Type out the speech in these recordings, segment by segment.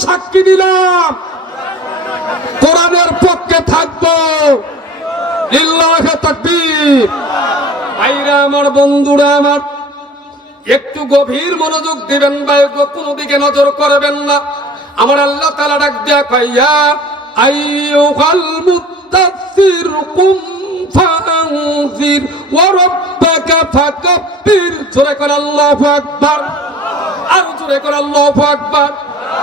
সাক্ষী দিলাম। কোরআনের পক্ষে থাকব। আমার, বন্ধুরা আমার, একটু গভীর মনোযোগ দিবেন বা কোনো দিকে নজর করবেন না। আমার আল্লাহ তালা ডাক দেয়া পাইয়া ফাকাব্বির। জোরে করে আকবার। আর জোরে করে আকবার।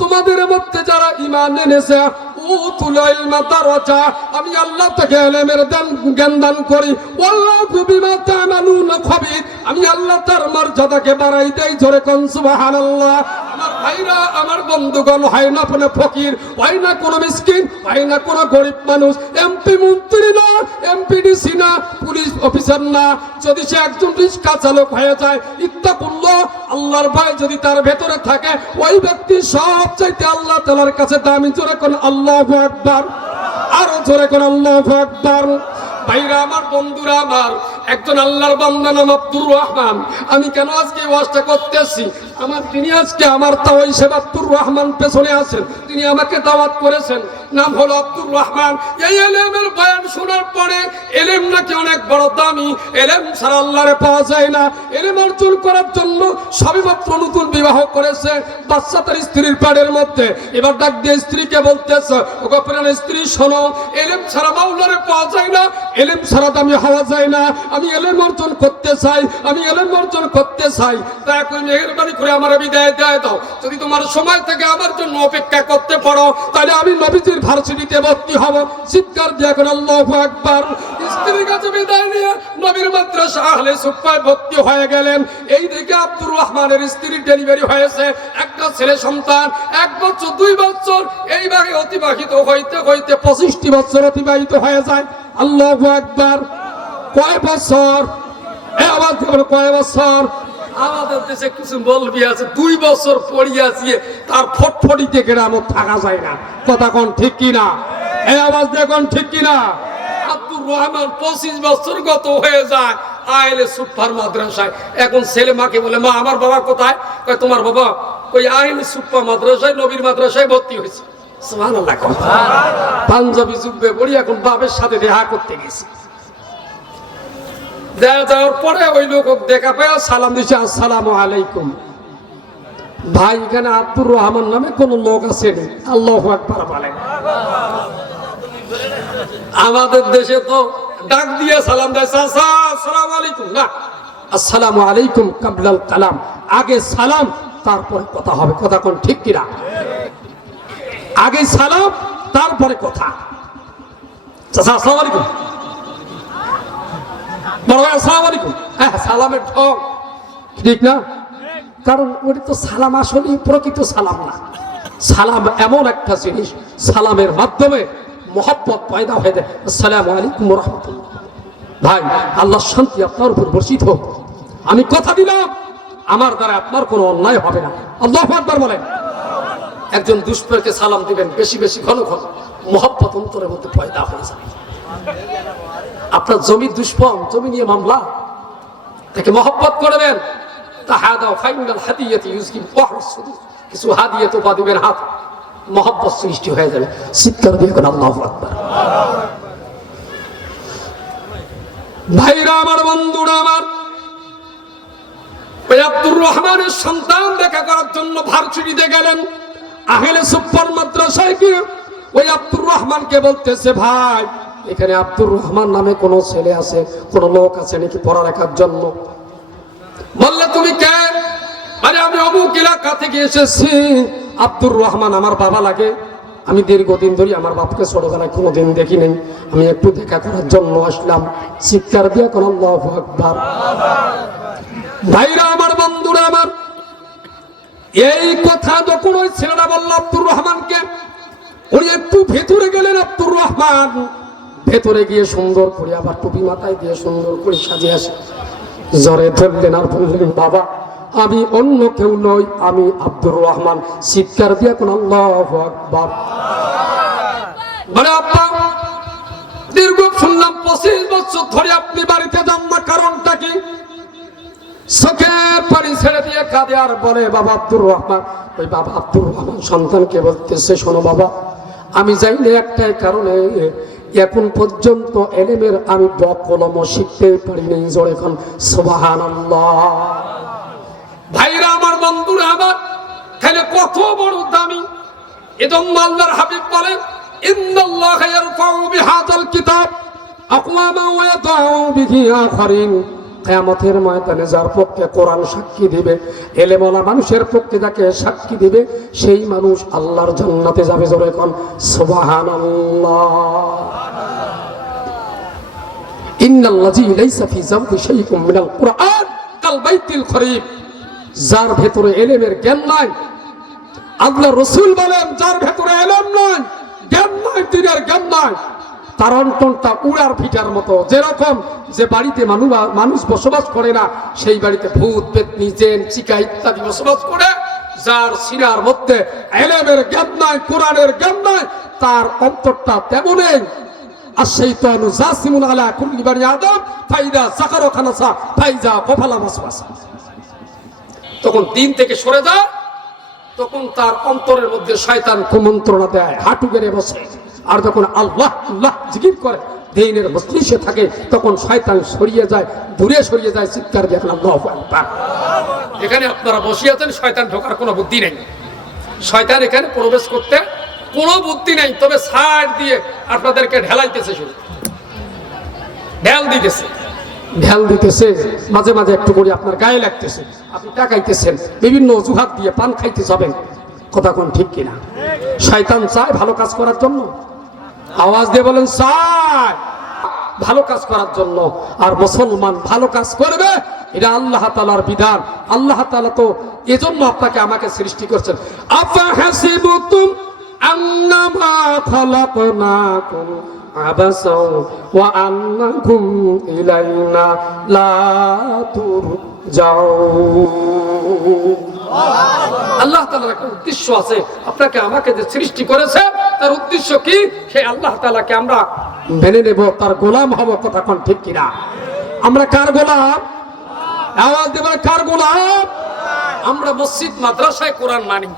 তোমাদের মধ্যে যারা ঈমান এনেছে আমি আল্লাহ থেকে আমি আল্লাহ তার মর্যাদাকে বাড়াই আমার ভাইরা, আমার বন্ধুগণ, হয় না ফকির, হয় না কোনো মিসকিন, হয় না কোনো গরিব মানুষ, এমপি মন্ত্রী না এমপিডিসি না অফিসার না, যদি সে একজন রিক্সা চালক হয়ে যায় ইত্তাকুল্লাহ আল্লাহর ভয় যদি তার ভেতরে থাকে, ওই ব্যক্তি সব চাইতে আল্লাহ তাআলার কাছে দামি। জোরে কোন আল্লাহু আকবার। আরও জোরে কোন আল্লাহু আকবার। ভাইরা আমার, বন্ধুরা আমার, একজন আল্লাহর বান্দা নাম আব্দুর রহমান। আমি কেন আজকে ওয়াজটা করতেছি আমার, তিনি আজকে আমার তাও হিসেব আব্দুর রহমান পেছনে আছেন। তিনি আমাকে দাওয়াত করেছেন। নাম হলো আব্দুর রহমান। এই এলেমের শোনার পরে এলেম নাকি অনেক বড় দামি, এলেম ছাড়া আল্লাহরে পাওয়া যায় না। এলেম অর্জন করার জন্য সবেমাত্র নতুন বিবাহ করেছে বাচ্চা তার স্ত্রীর পাড়ের মধ্যে। এবার ডাক দিয়ে স্ত্রীকে বলতেছে ওকে প্রাণ স্ত্রী, শোনো, এলেম ছাড়া মাওলারে পাওয়া যায় না, এলেম ছাড়া দামি হওয়া যায় না। আমি এলেম অর্জন করতে চাই, আমি এলেম অর্জন করতে চাই। তাই এখন মেহরবানি করে আমার বিদায় দেয় দাও। যদি তোমার সময় থেকে আমার জন্য অপেক্ষা করতে পারো, তাহলে আমি নবীজির ভার্সিটিতে ভর্তি হব। চিৎকার দিয়ে এখন আল্লাহু আকবার। স্ত্রীর কাছে বিদায় নিয়ে নবীর মাদ্রাসা আহলে সুফায় ভর্তি গেলেন। এই আব্দুর রহমানের স্ত্রীর ডেলিভারি হয়েছে একটা ছেলে সন্তান, এক বছর, দুই এইভাবে অতিবাহিত হইতে হইতে পঁচিশটি বছর অতিবাহিত হয়ে যায়। আল্লাহু আকবার। কয় বছর? কয় বছর? আমাদের দেশে কিছু বলবি আছে, দুই বছর পড়িয়াছি তার ফটফটিতে গ্রামও থাকা যায় না। কথা কোন ঠিক কিনা? এই আওয়াজ দিয়ে কোন ঠিক কিনা? রহমান পঁচিশ বছর গত হয়ে যায় আইলে সুপার মাদ্রাসায়। এখন ছেলে মাকে বলে মা আমার বাবা কোথায়? কয় তোমার বাবা ওই আইলে সুপার মাদ্রাসায় নবীর মাদ্রাসায় ভর্তি হয়েছে। পাঞ্জাবি জুব্বে পড়ি এখন বাপের সাথে দেখা করতে গেছি। দেয়া যাওয়ার পরে ওই লোক দেখা পায় সালাম দিছে আসসালামু আলাইকুম। ভাই এখানে আব্দুর রহমান নামে কোন লোক আছে আল্লাহ একবার বলেন আমাদের দেশে তো ডাক দিয়ে সালাম দেয় আসসালামু আলাইকুম। না, আসসালামু আলাইকুম কাবলাল কালাম। আগে সালাম, তারপরে কথা হবে। কথা কোন ঠিক কিনা? আগে সালাম, তারপরে কথা। চাচা আসসালামু আলাইকুম। হ্যাঁ সালামের ঠক না? কারণ ওটা তো সালাম আসলে প্রকৃত সালাম না। সালাম এমন একটা জিনিস, সালামের মাধ্যমে মহব্বত পয়দা হয়ে যায়। আসসালামু আলাইকুম রহমতুল্লাহ। ভাই আল্লাহ শান্তি আপনার উপর বর্ষিত হোক। আমি কথা দিলাম, আমার দ্বারা আপনার কোনো অন্যায় হবে না। আল্লাহ আকবার বলেন। একজন দুষ্প্রকে সালাম দিবেন, বেশি বেশি ঘন ঘন। মহব্বত অন্তরের মধ্যে পয়দা হয়ে যাবে আপনার জমি দুষ্পম জমি নিয়ে মামলা। তাকে মহব্বত করবেন। তাহাদা ফাইনাল হাদিয়াতি ওয়াহর শুধু কিছু হাদিয়া তোপা দিবেন হাত। মহব্বত সৃষ্টি হয়ে যাবে। চিৎকার দিয়ে কোন, আল্লাহু আকবার। ভাইরা আমার, বন্ধুরা আমার আব্দুর রহমানের সন্তান দেখা করার জন্য ভার্সিটিতে গেলেন। আহলে মাদ্রাসায় গিয়ে ওই আব্দুর রহমানকে বলতেছে, ভাই, এখানে আব্দুর রহমান নামে কোনো ছেলে আছে, কোনো লোক আছে নাকি পড়ালেখার জন্য? বললে, তুমি কে? আরে, আমি অমুক এলাকা থেকে এসেছি। আব্দুর রহমান আমার বাবা লাগে। আমি দীর্ঘদিন ধরে আমার বাপকে ছোটবেলায় কোনোদিন দেখি নাই। আমি একটু দেখা করার জন্য আসলাম। চিৎকার দিয়ে কোন ভাইরা আমার, বন্ধুরা আমার, এই কথা যখন ওই ছেলেটা বলল আব্দুর রহমানকে, উনি একটু ভেতরে গেলেন আব্দুর রহমান। ভেতরে গিয়ে সুন্দর করে আবার টুপি মাথায় দিয়ে সুন্দর করে সাজিয়ে আসে। জ্বরে ধরলেন আর বললেন, বাবা আমি অন্য কেউ নই, আমি আব্দুর রহমান। চিৎকার দিয়ে কোন আল্লাহ দীর্ঘ শুনলাম পঁচিশ বছর ধরে আপনি বাড়িতে যান না, কারণটা কি? চোখের পানি ছেড়ে দিয়ে কাঁদে আর বলে, বাবা আব্দুর রহমান। ওই বাবা আব্দুর রহমান সন্তানকে বলতেছে, শোনো বাবা, আমি যাইলে একটাই কারণে, এখন পর্যন্ত এলেমের আমি বকলম শিখতে পারিনি জোর এখন সোবাহান ভাইরা আমার বন্ধুরা আমার, তাহলে কত বড় দামি। এজন্য আল্লাহর হাবিব বলেন, ইন্নাল্লাহ যার সাক্ষী দিবে মানুষের যাকে সাক্ষী দিবে, সেই মানুষ আল্লাহর জান্নাতে যাবে জোরে কোন যার ভেতরে এলেমের জ্ঞান নাই। আল্লাহ রসুল বলেন, যার ভেতরে এলেম নাই, জ্ঞান নাই, দিনের জ্ঞান নাই, তার অন্তরটা উড়ার ফিটার মতো। যেরকম যে বাড়িতে মানুষ বসবাস করে না, সেই বাড়িতে ভূত, পেতনি জেন চিকা ইত্যাদি বসবাস করে, যার সিনার মধ্যে এলেমের জ্ঞান নাই, কোরআনের জ্ঞান নাই, তার অন্তরটা তেমনই। আর সেই তো জাসিমুন আলা কুল্লি বানি আদম, ফাইদা সাকারো খানাসা ফাইজা কফালা মাসওয়াসা। তখন দিন থেকে সরে যায় তখন তার অন্তরের মধ্যে শয়তান কুমন্ত্রণা দেয়, হাঁটু গেড়ে বসে। আর যখন আল্লাহ আল্লাহ জিকির করে, দিনের মস্তিষ্কে থাকে, তখন শয়তান সরিয়ে যায়, দূরে সরিয়ে যায়, চিৎকার দিয়ে আল্লাহ এখানে আপনারা বসে আছেন, শয়তান ঢোকার কোনো বুদ্ধি নেই। শয়তান এখানে প্রবেশ করতে কোনো বুদ্ধি নেই, তবে সাইড দিয়ে আপনাদেরকে ঢেলাইতেছে শুধু। ঢেল দিতেছে। ঢেল দিতেছে, মাঝে মাঝে একটু করে আপনার গায়ে লাগতেছে। আপনি টাকাইতেছেন বিভিন্ন অজুহাত দিয়ে পান খাইতে যাবেন। কথা কোন ঠিক কিনা? শয়তান চায় ভালো কাজ করার জন্য। আওয়াজ দিয়ে বলেন, চায় ভালো কাজ করার জন্য। আর মুসলমান ভালো কাজ করবে, এটা আল্লাহ তালার বিধান। আল্লাহ তালা তো এজন্য আপনাকে আমাকে সৃষ্টি করছেন। আফা হাসিবুতুম আন্নামা খালাকনাকুম। ওয়া আন্নাকুম ইলাইনা, লা তুরজাউন। আল্লাহ তালার একটা উদ্দেশ্য আছে। আপনাকে আমাকে যে সৃষ্টি করেছে, তার উদ্দেশ্য কি? সে আল্লাহ তালাকে আমরা মেনে নেব, তার গোলাম হব কথা কোন ঠিক কিনা? আমরা কার গোলাম? আওয়াজ দেবার কার গোলাম? আমরা মসজিদ, মাদ্রাসায় কোরআন মানি।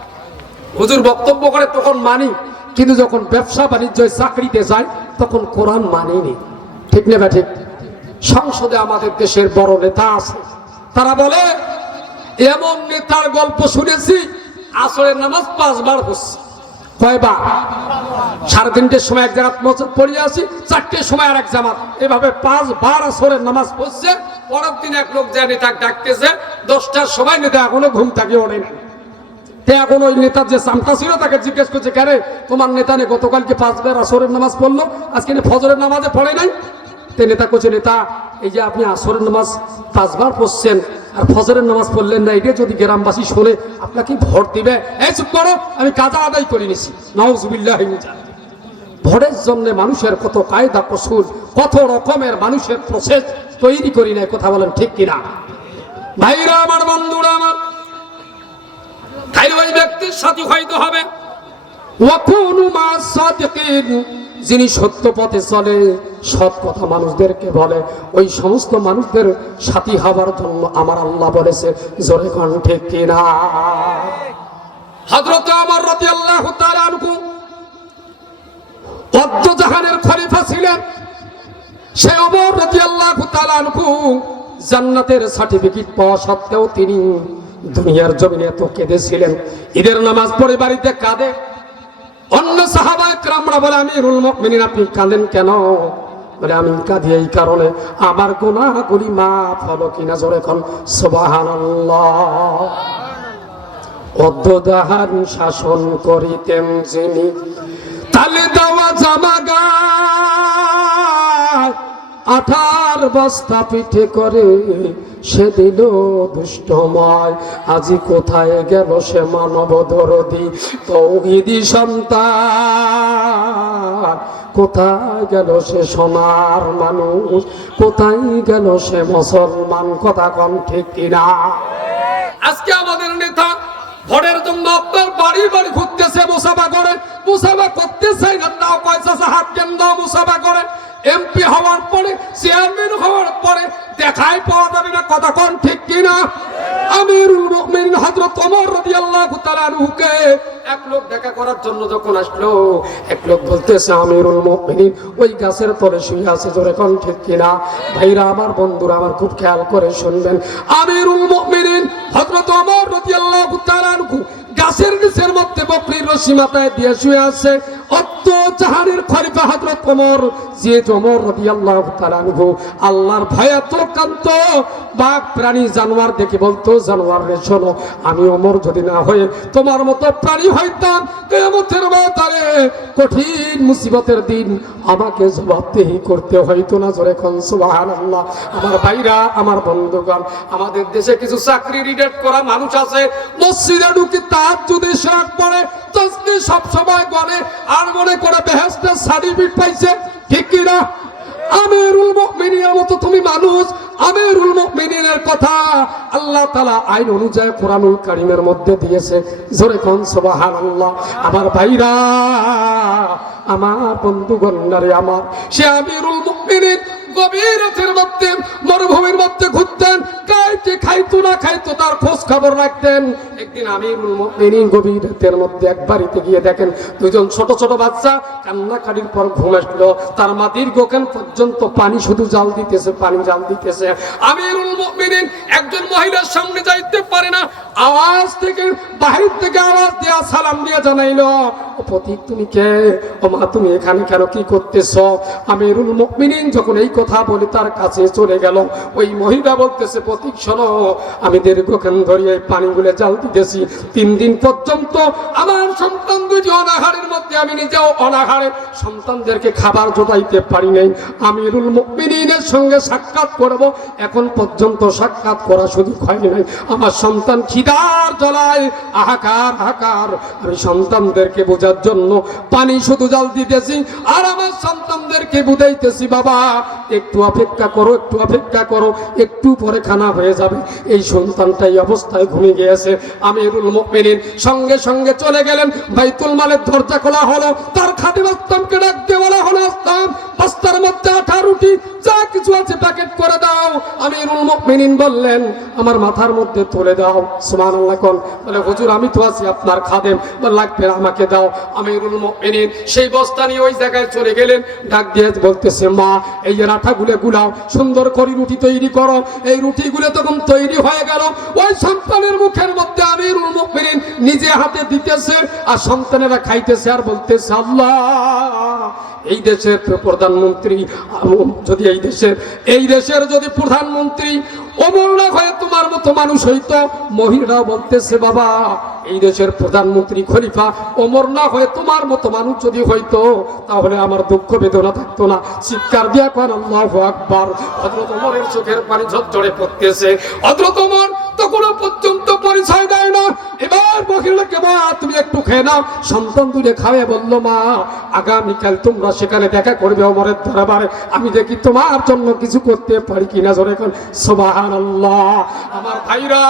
হুজুর বক্তব্য করে তখন মানি, কিন্তু যখন ব্যবসা বাণিজ্য চাকরিতে যায় তখন কোরআন মানেনি। ঠিক নেবা ঠিক? সংসদে আমাদের দেশের বড় নেতা আছে। তারা বলে, এমন নেতার গল্প শুনেছি আসরের নামাজ পাঁচবার পড়ছি। কয়বার? সাড়ে তিনটের সময় এক জায়গাত মসজিদ পড়িয়ে আসি, চারটের সময় আর এক জামাত। এভাবে পাঁচবার আসরের নামাজ পড়ছে। পরের দিন এক লোক যায় নেতা ডাকতেছে, দশটার সময় নেতা এখনও ঘুম থাকে ওঠে না তে এখন ওই নেতার যে চামটা ছিল তাকে জিজ্ঞেস করছে কেন তোমার নেতা নে গতকালকে পাঁচবার আসরের নামাজ পড়ল, আজকে ফজরের নামাজে পড়ে নাই? তে নেতা করছে নেতা, এই যে আপনি আসরের নামাজ পাঁচবার পড়ছেন আর ফজরের নামাজ পড়লেন না এটা যদি গ্রামবাসী শোনে, আপনাকে ভোট দিবে। এই চুপ করো, আমি কাজা আদায় করে নিছি। নওজুবিল্লাহ ভোটের জন্য মানুষের কত কায়দা কসুর, কত রকমের মানুষের প্রসেস তৈরি করি নাই, কথা বলেন ঠিক কিনা? ভাইরা, আমার বন্ধুরা, আমার তাই ওই ব্যক্তির সাথে হয়তো হবে। যিনি সত্য পথে চলে সৎ কথা মানুষদেরকে বলে। ওই সমস্ত মানুষদের সাথী হবার জন্য আমার আল্লাহ বলেছে জোরে কন ঠিক কিনা? হযরত আমার আনহু অদ্য জাহানের খলিফা ছিলেন। সে রাদিয়াল্লাহু তাআলা আনহু জান্নাতের সার্টিফিকেট পাওয়া সত্ত্বেও তিনি দুনিয়ার জমিনে এত কেঁদেছিলেন। ঈদের নামাজ পড়ে বাড়িতে কাঁদে। অন্য সাহাবা একরামরা বলে আমি রুল মুমিনিন, আপনি কাঁদেন কেন? বলে, আমি কাঁদি এই কারণে। আমার গুনাহগুলি মাফ হলো কিনা জোরে এখন। সুবহানাল্লাহ। শাসন করিতেন যিনি। তালে দেওয়া জামা গায় আঠার বস্তা পিঠে করে সেদিন দুষ্টময়। আজি কোথায় গেল সে মানব দরদি? তৌহিদি সন্তান, কোথায় গেল সে সোনার মানুষ? কোথায় গেল সে মুসলমান কথা কম ঠিক কিনা? আজকে আমাদের নেতা ভোটের জন্য আপনার বাড়ি বাড়ি ঘুরতেছে, মুসাফা করে। মুসাফা করতেছে না পয়সা হাত কেন দাও মুসাফা করে? এমপি হওয়ার পরে চেয়ারম্যান হওয়ার পরে দেখাই পাওয়া যাবে না কথা কোন ঠিক কিনা। আমিরুল মুমিনিন হযরত ওমর রাদিয়াল্লাহু তাআলা আনহুকে এক লোক দেখা করার জন্য যখন আসলো, এক লোক বলতেছে, আমিরুল মুমিনিন, ওই গাছের তলে শুয়ে আছে, জোরে কোন ঠিক কিনা? ভাইরা, আমার বন্ধুরা, আমার খুব খেয়াল করে শুনবেন। আমিরুল মুমিনিন হযরত ওমর রাদিয়াল্লাহু তাআলা আনহু গাছের নিচের মধ্যে বকরির রশি মাথায় দিয়ে শুয়ে আছে। জাহানের খলিফা হযরত ওমর যে রাদিয়াল্লাহু তাআলা আনহু আল্লাহর ভয়ে তো কান্ত বাঘ প্রাণী, জানোয়ার, দেখে বলতো জানোয়ার রে শোনো, আমি ওমর যদি না হয়ে তোমার মতো প্রাণী হইতাম, কিয়ামতের ময়দানে কঠিন মুসিবতের দিন আমাকে জবাবদেহি করতে হইতো না, জোরে কোন, সুবহানাল্লাহ। আমার ভাইরা, আমার বন্ধুগণ, আমাদের দেশে কিছু চাকরি রিলেট করা মানুষ আছে, মসজিদে ঢুকে তার যদি শাক পড়ে, তসবি সব সময় গনে আর মনে করে বেহেস্টের সার্টিফিকেট পাইছে, ঠিক কি না আমিরুল মুমিনিনের মতো তুমি মানুষ আমিরুল মুমিনিনের কথা আল্লাহ তাআলা আইন অনুযায়ী কোরআনুল কারীমের মধ্যে দিয়েছে। জোরে কোন সুবহানাল্লাহ। আমার ভাইরা, আমার বন্ধুগণ রে আমার, সে আমিরুল মুমিনিন গভীর রাতের মধ্যে, মরুভূমির মধ্যে ঘুরতেন। তার খবর রাখতেন। তার পানি শুধু জাল দিতেছে, পানি জাল দিতেছে। আমিরুল একজন মহিলার সামনে যাইতে পারে না। আওয়াজ থেকে, বাহির থেকে আওয়াজ দেয়া, সালাম দিয়ে জানাইলো, ও তুমি কে? ও মা, তুমি এখানে কেন কি করতেছ? আমিরুল মুমিনিন যখন এই কথা বলে তার কাছে চলে গেল। ওই মহিলা বলতেছে প্রতীক শোনো, আমি দীর্ঘক্ষণ ধরে এই পানিগুলো জাল দিতেছি। তিন দিন পর্যন্ত আমার সন্তান দুটি অনাহারের মধ্যে আমি নিজেও অনাহারে সন্তানদেরকে খাবার জোটাইতে পারি নাই। আমিরুল মুমিনিনের সঙ্গে সাক্ষাৎ করব। এখন পর্যন্ত সাক্ষাৎ করা সুযোগ হয়নি নাই আমার সন্তান খিদার জ্বলায় হাহাকার হাহাকার। আমি সন্তানদেরকে বোঝার জন্য পানি শুধু জল দিতেছি, আর আমার সন্তানদেরকে বুঝাইতেছি, বাবা, একটু অপেক্ষা করো, একটু অপেক্ষা করো, একটু পরে খানা হয়ে যাবে। এই সন্তানটা এই অবস্থায় ঘুমিয়ে গিয়েছে। আমিরুল মুমিনিন সঙ্গে সঙ্গে চলে গেলেন। বাইতুল মালের দরজা খোলা হলো। তার খাদিম আসলামকে ডাক দিয়ে বলা হলো আসলাম বস্তার মধ্যে আঠা রুটি, যা কিছু আছে প্যাকেট করে দাও। আমিরুল মুমিনিন বললেন, আমার মাথার মধ্যে তুলে দাও। সুবহানাল্লাহ কোন। বলে, হুজুর, আমি তো আছি আপনার খাদেম। লাগবে আমাকে দাও। আমিরুল মুমিনিন সেই বস্তা নিয়ে ওই জায়গায় চলে গেলেন। ডাক দিয়ে বলতেছে, মা, এই রাঠাগুলো গুলাও সুন্দর করে রুটি তৈরি করো। এই রুটিগুলো তখন তৈরি হয়ে গেল। ওই সন্তানের মুখের মধ্যে আমিরুল মুমিনিন নিজে হাতে দিতেছে আর সন্তানেরা খাইতেছে আর বলতেছে, আল্লাহ, এই দেশের প্রধানমন্ত্রী, আম- যদি এই দেশের এই দেশের যদি প্রধানমন্ত্রী অমরনাথ হয়ে তোমার মতো মানুষ হইতো মহিলা বলতেছে, বাবা, এই দেশের প্রধানমন্ত্রী খলিফা অমর না হয়ে তোমার মতো মানুষ যদি হইতো, তাহলে আমার দুঃখ বেদনা থাকতো না। চিৎকার দিয়া কান্লাহ আকবার। অমরের চোখের পানি ঝরঝরে পড়তেছে। হজরত মহিলাকে মা? তুমি একটু খেয়ে নাও। সন্তান দুলে খাওয়া বলল, মা, আগামীকাল তোমরা সেখানে দেখা করবে অমরের দরবারে। আমি দেখি তোমার জন্য কিছু করতে পারি কিনা জোরে এখন সোবাহান আল্লাহ আমার ভাইরা,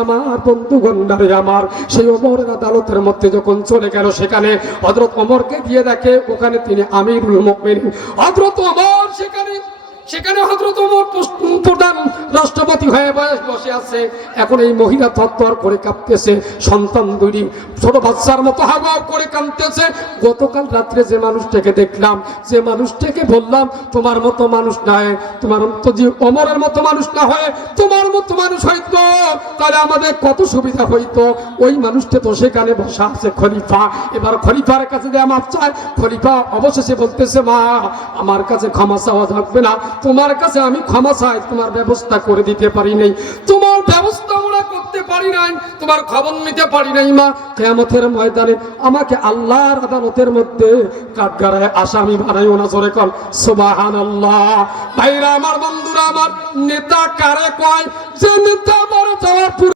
আমার বন্ধু গন্ডারে আমার, সেই অমরের আদালতের মধ্যে যখন চলে গেল সেখানে হজরত অমরকে দিয়ে দেখে, ওখানে তিনি আমিরুল মুমিনিন। হজরত অমর সেখানে হজরত প্রধান রাষ্ট্রপতি হয়ে বয়স বসে আছে। এখন এই মহিলা থরথর করে কাঁপতেছে, সন্তান দুটি ছোট বাচ্চার মতো হাওয়া করে কাঁদতেছে গতকাল রাত্রে যে মানুষটাকে দেখলাম, যে মানুষটাকে বললাম, তোমার মতো মানুষ নয়, তোমার যে অমরের মতো মানুষ না হয়ে, তোমার মতো মানুষ হইতো, তাহলে আমাদের কত সুবিধা হইতো। ওই মানুষটা তো সেখানে বসা আছে, খলিফা। এবার খলিফার কাছে যে আমার চায়। খলিফা অবশেষে বলতেছে, মা, আমার কাছে ক্ষমা চাওয়া থাকবে না তোমার কাছে আমি ক্ষমা চাই, তোমার ব্যবস্থা করে দিতে পারি নাই। তোমার ব্যবস্থা ওরা করতে পারি নাই, তোমার খবর নিতে পারি নাই মা। কেয়ামতের ময়দানে আমাকে আল্লাহর আদালতের মধ্যে কাঠগাড়ায় আসামি বানাই ওনা জোরে কল সুবাহান আল্লাহ ভাইরা, আমার বন্ধুরা, আমার নেতা কারে কয়? যে নেতা বড় যাওয়ার